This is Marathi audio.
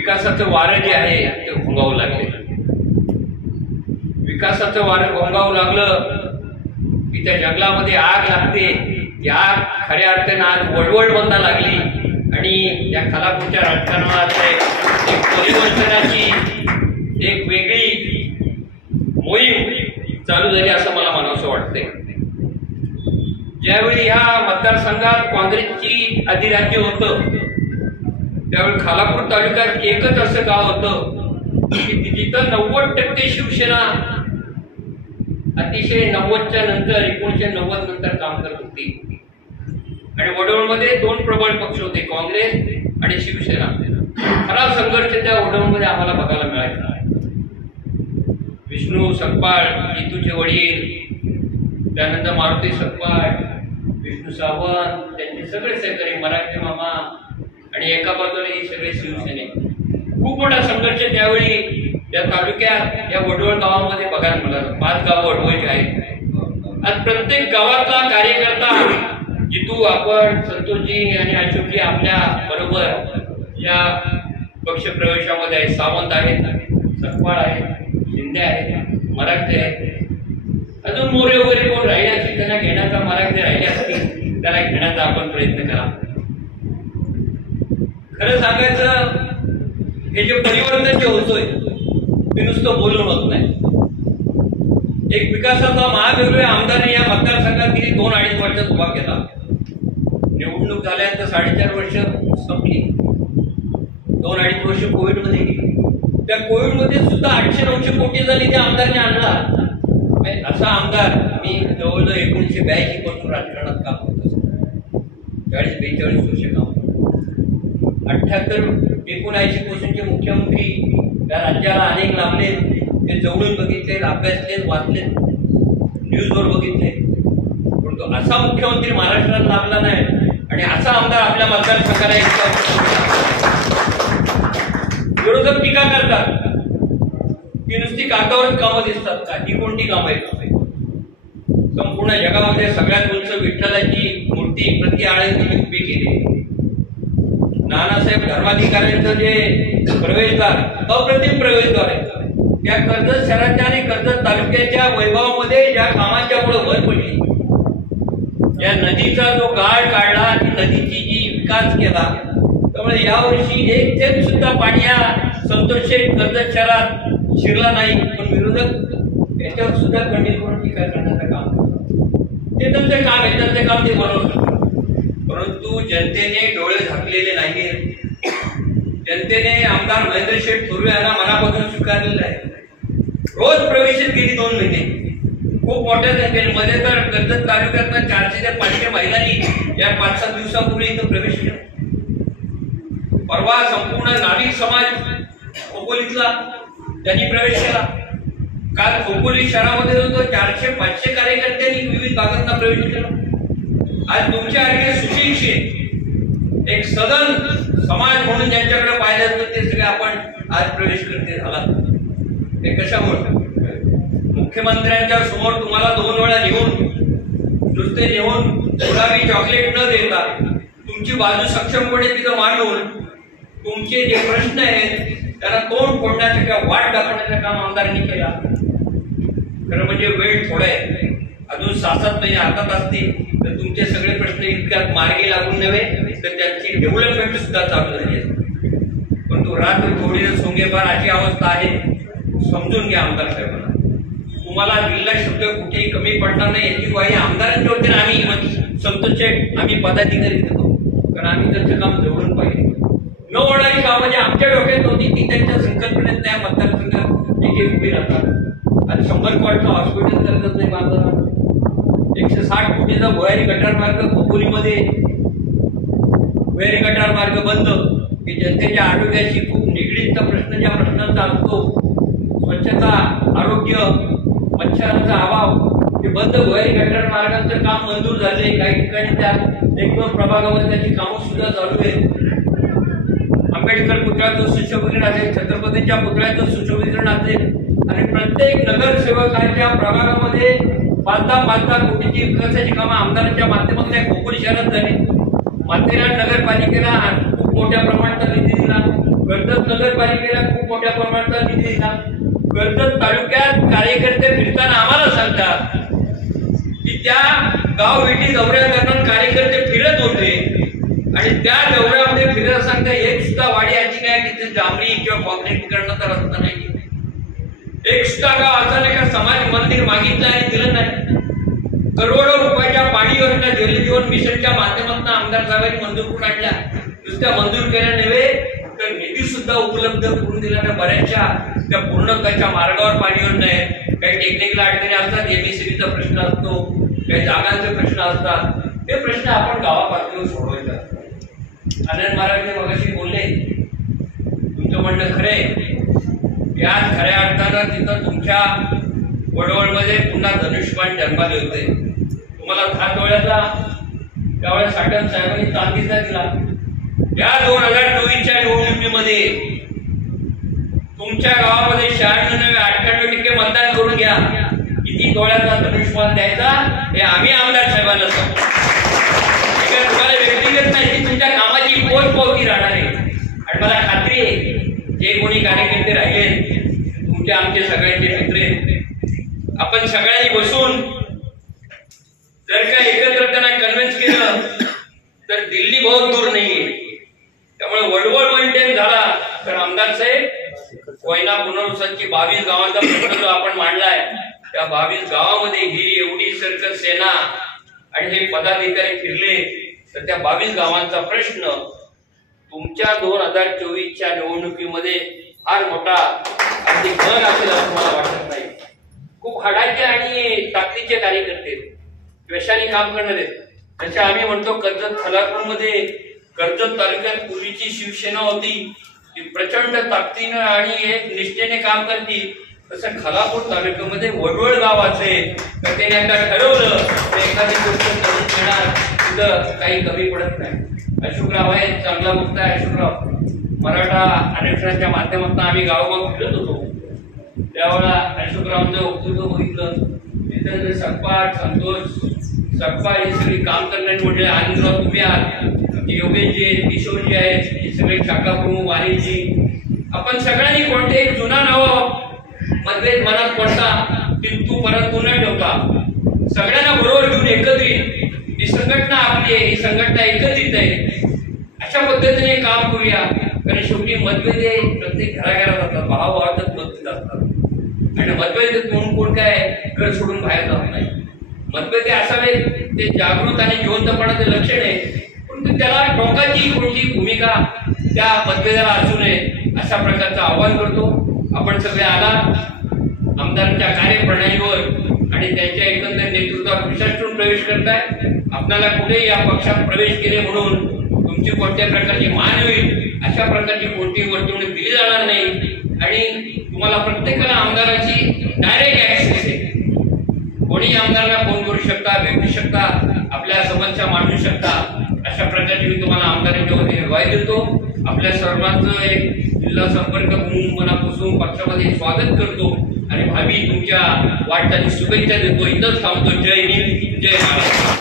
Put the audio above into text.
विकासाचं वारं जे आहे ते घोंगावू लागले. विकासाचं वारं घोंगावू लागलं की त्या जंगलामध्ये आग लागते. ती आग खऱ्या अर्थानं आज वळवळ बनना लागली आणि या खालापूरच्या राजकारणात एक परिवर्तनाची एक वेगळी मोहीम चालू झाली असं मला म्हणावंसं वाटतंय. ज्यावेळी ह्या मतदारसंघात काँग्रेसची अधिराज्य होतं त्यावेळी खालापूर तालुक्यात एकच असं गाव होतं की जिथं 90% शिवसेना अतिशय 90च्या नंतर 1990 नंतर काम करत होती आणि वडोळमध्ये दोन प्रबळ पक्ष होते, काँग्रेस आणि शिवसेना. खरा संघर्ष त्या वडोळमध्ये आम्हाला बघायला मिळायचा. विष्णू सकपाळ, जितूचे वडील, त्यानंतर मारुती सकपाळ, विष्णू सावंत, त्यांचे सगळे सहकारी, मराठे मामा आणि एका बाजूला हे सगळे शिवसेने. खूप मोठा संघर्ष त्यावेळी या तालुक्यात या वडवळ गावामध्ये बघायला मिळाला. 5 गाव वडवळची आहेत. आज प्रत्येक गावातला कार्यकर्ता जितू, आपण, संतोषजी आणि अशोकजी आपल्या बरोबर या पक्ष प्रवेशामध्ये आहे. सावंत आहेत, सकपाळ आहेत, शिंदे आहेत, मराठे आहेत, अजून मोरे वगैरे कोण राहिले असतील त्यांना घेण्याचा, मराठे राहिले असतील त्याला घेण्याचा आपण प्रयत्न करा. खरं सांगायचं, हे जे परिवर्तन जे होतोय ते नुसतं बोलून होत नाही. एक विकासाचा महावेगळे आमदार या मतदारसंघात गेली 2-2.5 वर्षात उभा केला. निवडणूक झाल्यानंतर 4.5 वर्ष संपली. 2-2.5 वर्ष कोविडमध्ये गेली. त्या कोविडमध्ये सुद्धा 800-900 कोटी झाली त्या आमदारने आणला. असा आमदार मी जवळजवळ 1982 पासून राजकारणात काम करत असतो. 40-42 वर्ष काम करतो. 78-79 पासूनचे मुख्यमंत्री त्या राज्याला अनेक लाभले. ते जवळून बघितले, अभ्यासले, वाचले, न्यूजवर बघितले. परंतु असा मुख्यमंत्री महाराष्ट्रात लाभला नाही आणि असा आमदार आपल्या मतदारसंघाला विरोधक टीका करतात की नुसती कागदावर कामं दिसतात का? ही कोणती कामं आहेत? संपूर्ण जगामध्ये सगळ्यात उंच विठ्ठलाची मूर्ती प्रति आळंदीने उभी केली. नानासाहेब धर्माधिकाऱ्यांचं जे प्रवेशद्वार, अप्रतिम प्रवेशद्वार आहे, त्या कर्जत शहराच्या आणि कर्जत तालुक्याच्या वैभवामध्ये ज्या कामांच्या पुढे भर पडली, या नदीचा जो गाळ काढला आणि नदीची जी विकास केला, त्यामुळे यावर्षी एक थेंब सुद्धा पाणी या संतोष कर्जत शहरात शिरला नाही. पण विरोधक याच्यावर सुद्धा खंडित करून टीका करण्याचं काम ते त्यांचं काम आहे, त्यांचं काम ते बरोबर. परंतु जनतेने डोळे झाकलेले नाहीत. जनतेने आमदार महेंद्र शेठ थोरवे यांना मनापासून स्वीकारलेलं आहे. रोज प्रवेशित गेली 2 महिने खूप मोठ्या संख्येने. मध्ये तर कर्जत तालुक्यात 400 ते 500 महिलांनी या 5-7 दिवसापूर्वी इथं प्रवेश केला. परवा संपूर्ण नाभिक समाज खोपोलीतला त्यांनी प्रवेश केला. काल खोपोली शहरामध्ये जो 400-500 कार्यकर्त्यांनी विविध भागांना प्रवेश केला. आज तुमच्यासारखे सुशिक्षित एक सदन समाज म्हणून ज्यांच्याकडे पाहिजे असतं ते सगळे आपण आज प्रवेश करते झाला. हे कशामुळे? मुख्यमंत्र्यांच्या समोर तुम्हाला 2 वेळा लिहून, नुसते लिहून गुलाबी चॉकलेट न देता तुमची बाजू सक्षमपणे तिथं मांडून तुमचे जे प्रश्न आहेत त्यांना तोंड फोडण्याचं किंवा वाट दाखवण्याचं काम आमदारांनी केला. खरं म्हणजे वेळ थोडा आहे. अजून 6-7 महिने हातात असतील तर तुमचे सगळे प्रश्न इतक्यात मार्गी लागून नव्हे तर त्यांची डेव्हलपमेंट सुद्धा चालू झाली असते. पण तो रात्र थोडी सोंगेपार अशी अवस्था आहे. समजून घ्या आमदार साहेबांना. तुम्हाला दिलेला शब्द कुठेही कमी पडणार नाही याची ग्वाही आमदारांच्या वतीने आम्ही संतोष आम्ही पदाधिकारी देतो. कारण आम्ही त्यांचं काम जवळून पाहिजे. न होणारी कामं जी आमच्या डोक्यात होती ती त्यांच्या संकल्पनेत त्या मतदारसंघात एक उभी राहतात. आज 100 कोटीचं हॉस्पिटल करत नाही बांधलं. 160 कोटीचा भुयारी गटार मार्ग खोपोलीमध्ये, भुयारी गटार मार्ग बंद, की जनतेच्या आरोग्याशी खूप निगडीतचा प्रश्न ज्या प्रश्नांचा असतो, स्वच्छता, आरोग्य, मच्छरांचा अभाव, ते बंद भुयारी गटार मार्गांचं काम मंजूर झाले. काही ठिकाणी त्या 1-2 प्रभागामध्ये त्याची कामं सुद्धा चालू आहेत. आंबेडकर पुतळ्याचं सुशोभीकरण असेल, छत्रपतींच्या पुतळ्याचं सुशोभीकरण असेल आणि प्रत्येक नगरसेवकांच्या प्रभागामध्ये 5-10 कोटीची विकासाची कामं आमदारांच्या माध्यमातून खोपोली शहरात झाली. माथेरान नगरपालिकेला खूप मोठ्या प्रमाणात निधी दिला. कर्जत नगरपालिकेला खूप मोठ्या प्रमाणात निधी दिला. कर्जत तालुक्यात कार्यकर्ते फिरताना आम्हाला सांगतात की त्या गाव भेटी दौऱ्या दरम्यान कार्यकर्ते फिरत होते आणि त्या दौऱ्यामध्ये फिरत सांगता एक सुद्धा वाडी अशी नाही की तिथे डांबरी किंवा कॉन्क्रीट करण्याचा रस्ता नाही. एक सुद्धा गाव असं नाही का समाज मंदिर मागितलं आणि दिलं नाही. करोडो रुपयाच्या पाणी योजना जलजीवन मिशनच्या माध्यमातून आमदार साहेबांनी मंजूर करून आणल्या. नुसत्या मंजूर केल्या नव्हे तर निधी सुद्धा उपलब्ध करून दिल्याने बऱ्याचशा त्या पूर्णत्वाच्या मार्गावर पाणी योजना आहे. काही टेक्निकल अडचणी असतात, एमएससीबीचा प्रश्न असतो, काही जागांचे प्रश्न असतात. हे प्रश्न आपण गावापातळीवर सोडवायचे असतात. आनंद महाराज मगाशी बोलले, तुमचं म्हणणं खरंय. याच खऱ्या अर्थानं तिथं तुमच्या वडवळमध्ये पुन्हा धनुष्यबाण जन्माले होते. तुम्हाला 7 डोळ्याचा त्यावेळेस साठम साहेबांनी ताकीद दिला. या 2024च्या निवडणुकीमध्ये तुमच्या गावामध्ये 96-98% मतदान करून घ्या. किती डोळ्याचा धनुष्यबाण द्यायचा हे आम्ही आमदार साहेबांना सांगतो. तुम्हाला व्यक्तिगत नाही, तुमच्या कामाची पोचपावती राहणार आहे. आणि मला खात्री आहे जे कोणी कार्यकर्ते राहिले तुमचे आमचे सगळ्यांचे मित्र आहेत. आपण सगळ्यांनी बसून जर का एकत्र त्यांना कन्व्हिन्स केलं तर दिल्ली बहुत दूर नाहीये. त्यामुळे वडवळ मेंटेन झाला तर आमदार साहेब कोयना पुनर्वसनाची 22 गावांचा प्रश्न जो आपण मांडलाय त्या 22 गावामध्ये ही एवढी सर्कस सेना आणि हे पदाधिकारी फिरले तर त्या 22 गावांचा प्रश्न तुमच्या 2024च्या निवडणुकीमध्ये फार मोठा अगदी गण असेल असं मला वाटत नाही. खूप हाडाचे आणि ताकदीचे कार्यकर्ते द्वेषाने काम करणारे. जसे आम्ही म्हणतो कर्जत खालापूरमध्ये कर्जत तालुक्यात पूर्वीची शिवसेना होती ती प्रचंड ताकदीनं आणि एक निष्ठेने काम करती, तसं खालापूर तालुक्यामध्ये वडवळ गाव असेल तर त्याने एकदा ठरवलं तर एखादी गोष्ट करून घेणार, तिथं काही कमी पडत नाही. अशोकराव आहे, चांगला मुद्दा आहे. अशोकराव मराठा आरक्षणाच्या माध्यमातून आम्ही गावोगाव फिरत होतो त्यावेळेला अशोकरावांचं वक्तव्य बघितलं. जितेंद्र सकपाट, संतोष सकपाट ही सगळी काम करणारी मंडळी, आनंदराव तुम्ही आहात, योगेशजी आहेत, किशोरजी आहेत, हे सगळे शाखा प्रमुख वाणीजी. आपण सगळ्यांनी कोणते एक जुना नाव मतभेद मनात पडता किंतु परंतु न ठेवता सगळ्यांना बरोबर घेऊन एकत्रित ही संघटना आपली आहे, ही संघटना एकत्रित आहे अशा पद्धतीने काम करूया. कारण शेवटी मतभेद प्रत्येक घराघरात असतात, भावाभावातच मतभेद असतात आणि मतभेद म्हणून कोण काय घर सोडून बाहेर जात नाही. मतभेद असावे ते जागृत आणि जिवंतपणाचे लक्षण आहे, परंतु त्याला टोकाची कोणती भूमिका त्या मतभेदाला असू नये अशा प्रकारचं आवाहन करतो. आपण सगळे आला आमदारांच्या कार्यप्रणालीवर आणि त्यांच्या एकंदर नेतृत्वावर विश्वास ठेवून प्रवेश करताय. आपल्याला कुठेही या पक्षात प्रवेश केले म्हणून तुमची कोणत्या प्रकारची मान होईल अशा प्रकारची कोणतीही वर्तवणूक दिली जाणार नाही आणि तुम्हाला प्रत्येकाला आमदाराची डायरेक्ट ऍक्सेस आहे. कोणी आमदारांना फोन करू शकता, भेटू शकता, आपल्या समस्या मांडू शकता. अशा प्रकारची मी तुम्हाला आमदारांच्या वतीने ग्वाही देतो. आपल्या सर्वांचं एक जिल्हा संपर्क म्हणून मनापासून पक्षामध्ये स्वागत करतो आणि भावी तुमच्या वाटचाली शुभेच्छा देतो. इथंच थांबतो. जय हिंद, जय महाराष्ट्र.